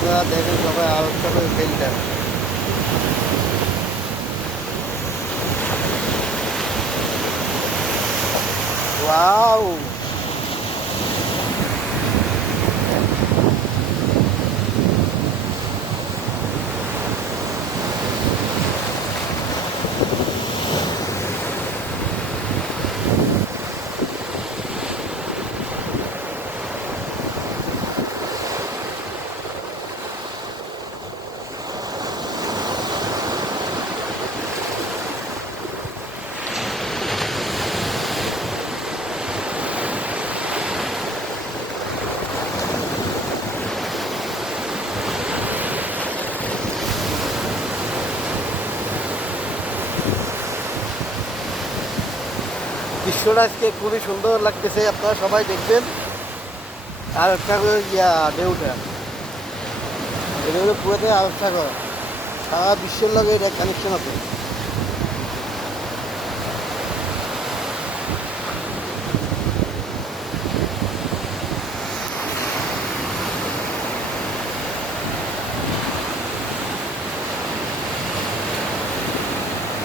আপনারা দেখেন সবাই আলোচনা করে ফেলটা। ওয়াও, দৃশ্যটা আজকে খুবই সুন্দর লাগতেছে, আপনারা সবাই দেখবেন। আর একটা করে ঢেউটা, এটা হলো পুরোতে আলোচনা করা, সারা বিশ্বের লগে এটা কানেকশন আছে।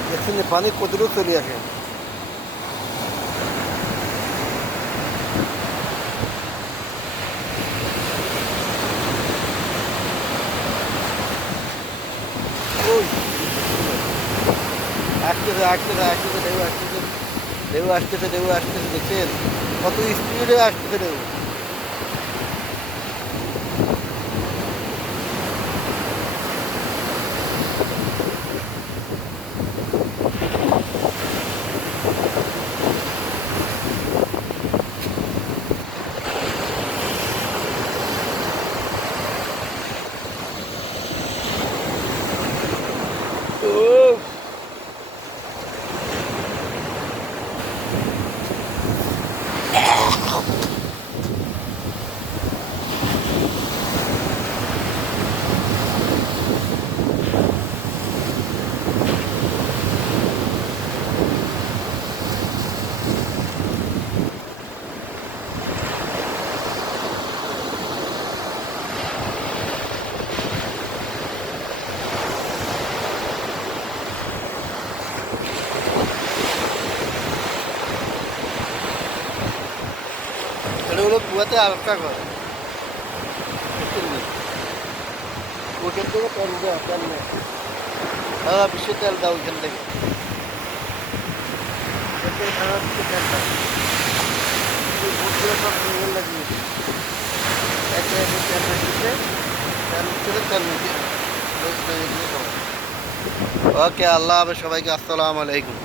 দেখছেন পানি কতটুকু চলে আসে। ওই আসতেছে আসতেছে আসতেছে, ঢেউ আসতেছে, ঢেউ আসতেছে, ঢেউ আসতেছে, দেখছেন কত স্পিডে আসতেছে ঢেউ। ও এটা হলো কুয়াতে আলোচনা করে। ওখান থেকে তেল দেওয়া, তেল নেই, সারা বিশ্বে তেল দাও ওইখান থেকে। সারা বিশ্বে তেল দাও, ভোটগুলো সব সিঙ্গেল লাগিয়েছে, একে একে তেল লাগিয়েছে, তেল উঠছে, তেল নিচে। ওকে, আল্লাহ হাফেজ সবাইকে, আসসালামু আলাইকুম।